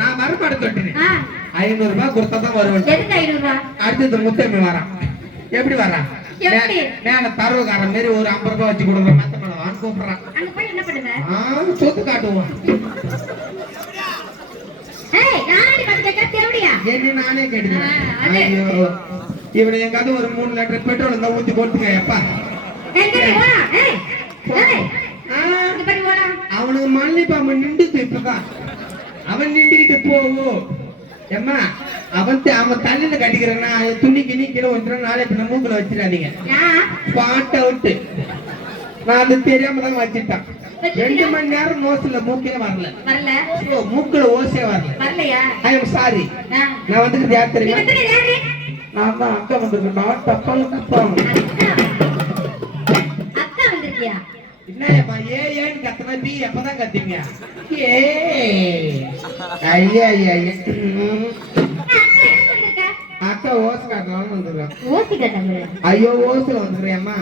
நான் வரமாட்டேன் சொல்லிட்டேன். 500 ரூபாய் கொடுத்தா தான் வருவேன். எதுக்கு 500 ரூபாய்? அடுத்து முத்தம்மி வரான். எப்படி வரான்? மேல தரவுக்காரன் மாரி ஒரு 50 ரூபாய் வச்சு கொடுக்குறேன். மத்த மேல வாங்க கூப்பிடுறான். அங்க போய் என்ன பண்ணுவ? சொத்து காட்டுவோம். என்ன நானே கேட்டுக்கிறேன். ஐயோ இவனை எங்காவது ஒரு 3 லிட்டர் பெட்ரோல் இருந்தா ஊத்தி போட்டுக்க. எப்பா அவனுக்கு மல்லிப்பாம்பு நின்றுச்சு. இப்பதான் அவன் நின்றுகிட்டு போவோம். ஏம்மா அவன் தண்ணியில கட்டிக்கிறேன்னா துணி கிணி கீழே வந்துடும். நாளை இப்ப மூக்குல வச்சிடாதீங்க. Spot out. நான் அது தெரியாம தான் வச்சுட்டான். 2 மணி நேரம் நோஸ்ல மூக்கே வரல. மூக்குல ஓசே வரல. I am sorry. நான் வந்துட்டு யார் தெரியுமா? நான் தான் அக்கா வந்திருக்கேன். நான் தப்பான அக்கா வந்திருக்கியா? என்னப்பா ஏன்னு கத்துனா பி எப்பதான் கத்தீங்க? ஐயா அக்கா ஓசை காட்டலாம் வந்துருக்கேன். ஐயோ ஓசைல வந்துருக்கேம்மா.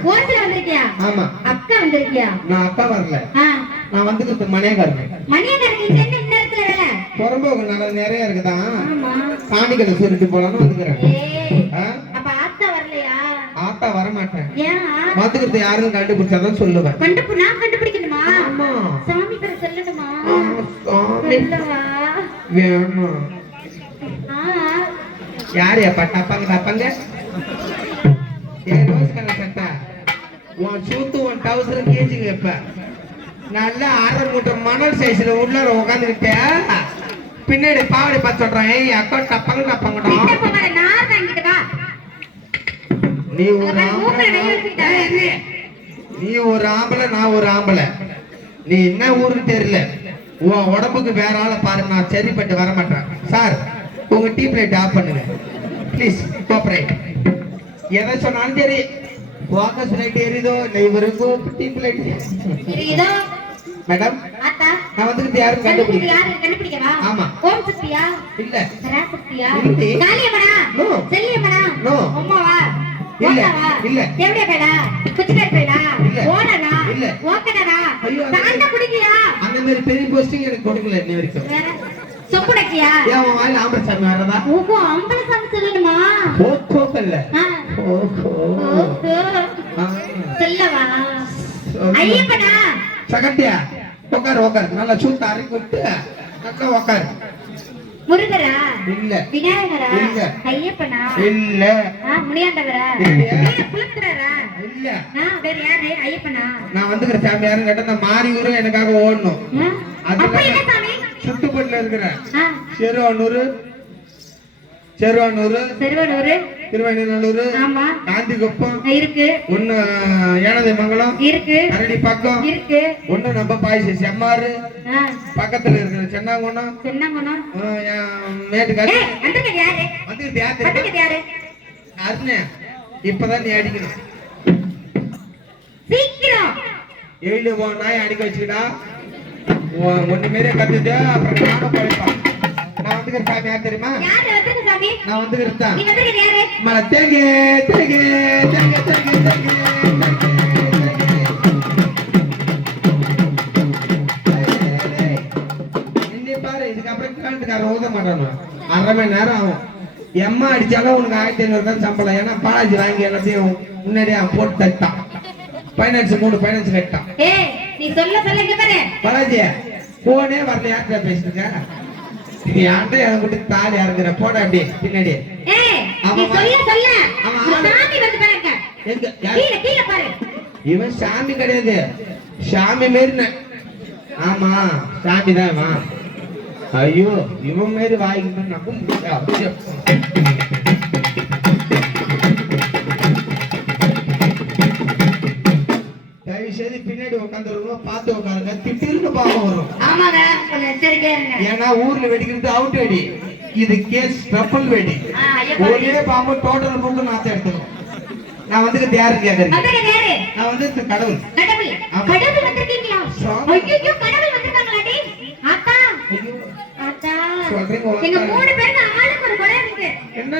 ஆமா அக்கா வந்திருக்கியா? நான் அக்கா வரல. நான் வந்துட்டு மணியக்காரன். புறம்போக்கு நல்ல நிறைய இருக்குதான். சாணி கடை சுருட்டு போலான்னு வந்துக்கிறேன். ஆத்தா வர மாட்டேன். வந்துக்கிறது யாரும் கண்டுபிடிச்சாதான் சொல்லுவேன். வேணும். யாரு டப்பாங்க சட்டா உன் சூத்து உன் டவுசர் கேஜிங்க. இப்ப நல்லா 1/2 மூட்டை மணல் சைஸ்ல உள்ளார உட்காந்துக்கிட்ட பின்னாடி பாவடி பார்த்து சொல்றேன். அக்கா டப்பாங்கடா. நீ ஒரு ஆம்பளை நான் ஒரு ஆம்பளை. நீ என்ன ஊருன்னு தெரியல. உன் உடம்புக்கு வேற ஆளை பாரு. நான் சரிப்பட்டு வர மாட்டேன். சார் உங்க டீப் லைட் ஆஃப் பண்ணுங்க ப்ளீஸ். கோஆபரேட். எதை சொன்னாலும் சரி. ஃபோக்கஸ் லைட் எரியுதோ இல்லை இவருக்கு டீப் லைட் எரியுதோ. மேடம் நான் வந்துட்டு யாரும் கண்டுபிடிக்கவா? ஆமா ஓம் சக்தியா? இல்ல சராசக்தியா? காளியம்மனா? நோ செல்லியம்மனா? நோ அம்மாவா? இல்ல இல்ல தேவடியா பேடா? குச்சிக்கார பேடா? ஓடனா? இல்ல ஓக்கடனா? சாண்ட குடிக்கியா? அந்த மாதிரி பெரிய போஸ்டிங் எனக்கு கொடுக்கல இன்ன வரைக்கும். சொப்புடக்கியா? ஏன் வாயில ஆம்பளை சாமி வரதா? ஓஹோ ஆம்பளை சாமி சொல்லணுமா? ஓஹோ இல்ல ஓஹோ செல்லவா? ஐயப்பனா? சகட்டியா? உட்கார் நல்லா சூத்த அரை கொட்டு நல்லா உட்கார். முருகரா? இல்ல. விநாயகரா? இல்ல. ஐயப்பனா? இல்ல. முனியாண்டவரா? இல்ல. குலத்திரரா? இல்ல. வேற யாரு? ஐயப்பனா? நான் வந்துக்கிற சாமி யாருன்னு கேட்டா நான் மாறி ஊரும் எனக்காக ஓடணும். அப்ப என்ன சாமி? சுட்டுப்பட்டுல இருக்கிற செருவானூர் திருவண்ணூர் காந்திகுப்பம் இருக்கு. ஒண்ணு ஏனதை மங்கலம் இருக்கு. அரடி பக்கம் இருக்கு. ஒண்ணு நம்ம பாய்ச்சி செம்மாறு பக்கத்துல இருக்கிற சென்னாங்குணம் மேட்டுக்காரு. அருணே இப்பதான் நீ அடிக்கணும். எழுதி நாய் அடிக்க வச்சுக்கிட்டா ஒண்ணு மாரியே கத்துட்டு அப்புறம் நானும் பழைப்பான். நான் வந்துக்கிற சாமி யார் தெரியுமா? நான் வந்துக்கிறேன் மலை தேங்க தேங்க தேங்க தேங்க தேங்க. இன்னி பாரு இதுக்கப்புறம் கரண்ட்டுக்காரன் ஊத மாட்டானு. 1/2 மணி நேரம் ஆகும். எம்மா அடிச்சாலும் உனக்கு 1500 தான் சம்பளம். ஏன்னா பாலாஜி வாங்கி எல்லாத்தையும் முன்னாடியே போட்டு தட்டான். Finance 3 finance கட்டான். பாலாஜி போனே வரல. யார்கிட்ட பேசிருக்க? யார்கிட்ட எனக்கு தாலி இறங்குற போட அப்படியே பின்னாடி. இவன் சாமி கிடையாது. சாமி மாரி. ஆமா சாமி தான். ஐயோ இவன் மாரி வாய்க்கு நம்ப. பின்னாடி உட்காந்து பார்த்து உட்காருங்க. திட்டிருந்து பாவம் வரும். ஏன்னா ஊர்ல வெடிக்கிறது அவுட் வெடி. இது கேஸ் ட்ரபிள் வெடி. ஒரே பாம்பு டோட்டல் மூக்கு நாத்த எடுத்துக்கணும். நான் வந்துட்டு யாருன்னு கேக்குறேன். நான் வந்து கடவுள். என்ன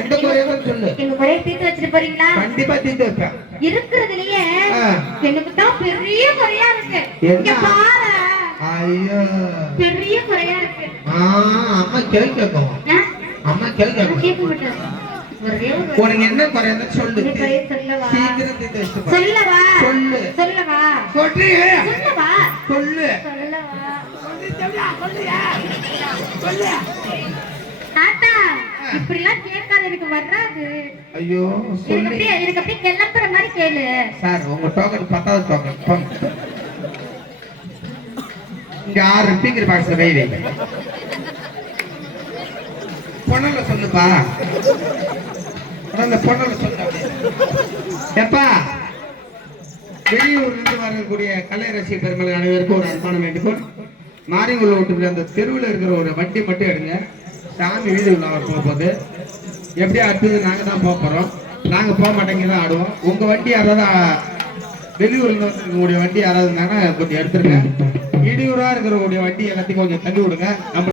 எந்த குறையும் சொல்லு. எங்க குறைய தீர்த்து வச்சிட்டு போறீங்களா? கண்டிப்பா தீர்த்து வைப்பேன். இருக்கிறதுலயே எனக்கு தான் பெரிய குறையா இருக்கு. இங்க பாரு. ஐயோ பெரிய குறையா இருக்கு. அம்மா கேள்வி கேட்கும். ஆ? அம்மா கேள்வி கேட்கும். கேட்க மாட்டேன். ஒரே ஒரு உனக்கு என்ன குறைன்னு சொல்லு. நீ குறைய சொல்லவா? சீக்கிரம் தீர்த்து வச்சுட்டு போ. சொல்லவா? சொல்லு. சொல்லவா? சொல்றியே? சொல்லவா? சொல்லு. சொல்லவா? தாத்தா, இப்படிலாம் கேட்காத, எனக்கு வராது. ஐயோ சொல்லு. எனக்கு அப்படியே கிளம்புற மாதிரி கேளு. சார் உங்க டோக்கன் 10வது டோக்கன் போங்க. இங்க 6 ஸ்பீக்கர் பாக்ஸ்ல வை வை. பொண்ணல சொல்லுப்பா. அந்த பொண்ணல சொல்லு. எப்பா வெளியூர்ல இருந்து வரக்கூடிய கலை ரசிக பெருமக்கள் அனைவருக்கும் ஒரு அன்பான வேண்டுகோள். மாரிங்குள்ள விட்டு அந்த தெருவில் இருக்கிற ஒரு வண்டி மட்டும் எடுங்க. சாமி வீடுக்குள்ள அவர் போகும்போது எப்படியா அடுத்தது நாங்க தான் போறோம். நாங்க போக மாட்டேங்க தான் ஆடுவோம். உங்க வண்டி யாராவது வெளியூர்ல இருக்கக்கூடிய வண்டி யாராவது இருந்தாங்கன்னா கொஞ்சம் எடுத்துருங்க. இடியூரா இருக்கிற வண்டி எல்லாத்தையும் கொஞ்சம் தள்ளி விடுங்க. நம்ம